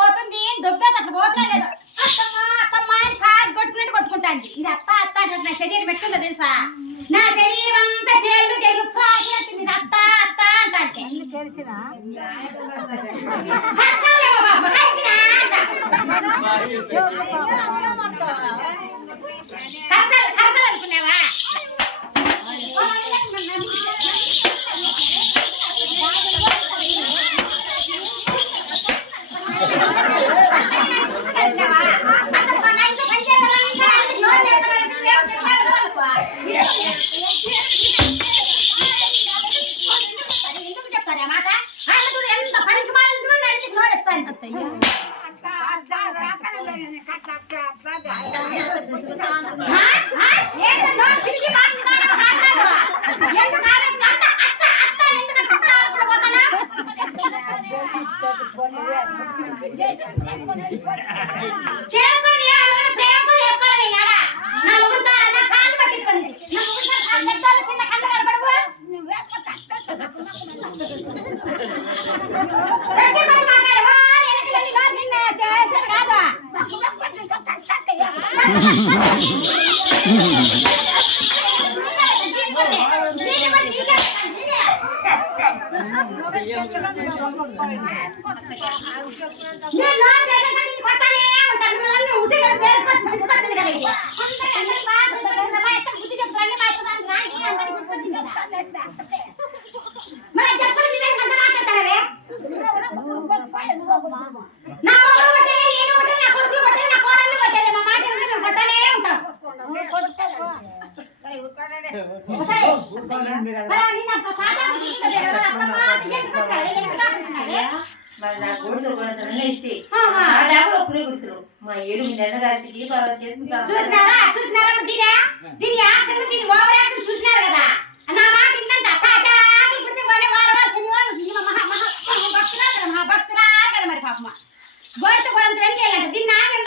పోతుంది దొబ్బేసి అట్లా పోతున్నా లేదు అత్తమ్మ అత్తమ్మ అని కాదు కొట్టుకున్నట్టు కొట్టుకుంటాంది. ఇది అత్త అత్త అంటే నా శరీరం ఎట్టుందో తెలుసా? నా శరీరం అంతా తేళ్ళు చెల్లు ప్రాసినట్టుంది ఇది అత్త అంట. బాబు, పెద్దోళ్ళు చిన్న కళ్ళు కనపడవు. మరి చెప్పండి నువ్వు ఎందుకు అంత మాట్లాడతానవే? నా మా ఏడు నెల గారికి చేసుకుంటాం చూసినారా చూసినారా దీని యాక్షన్ దీని ఓవర్ యాక్షన్ చూసినారు కదా నా మాట ఇందంట తాటాకులు పుడితే వాళ్ళే వార వార శనివారం మహా మహా భక్తురాలు కదా మహా భక్తురాలు కదా మరి పాపమ్మ గోడితో కొరంత వెళ్ళి దీన్ని నాయన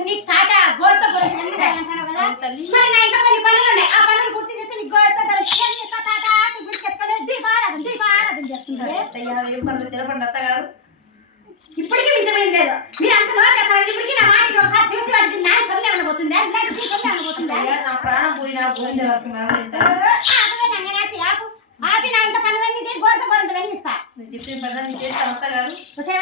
నీకు తాట గోడితో గోరంత అంటాను కదా మరి నా ఇంట్లో కొన్ని పనులు ఉన్నాయి ఆ పనులు పూర్తి చేస్తే నీకు గోడితో గోరంత వెళ్ళి తాటాకులు పుడికెత్తుకొని దీపారాధన దీపారాధన చేస్తుంటారు తిరపండి అత్తగారు ఇప్పటికీ మించమైంది లేదు. మీరు అంత నోరు చెప్పాలి ఇప్పటికీ నా మాట ఒకసారి చూసి వాడికి నా సొమ్ము ఏమైనా పోతుందా? లేక నీ సొమ్ము అయ్యా, నా ప్రాణం పోయినా పోయింది? ఆపు. నా ఇంత పనులన్నీ గోడతో చెప్పిన పని చేస్తాను అత్తగారు సేవ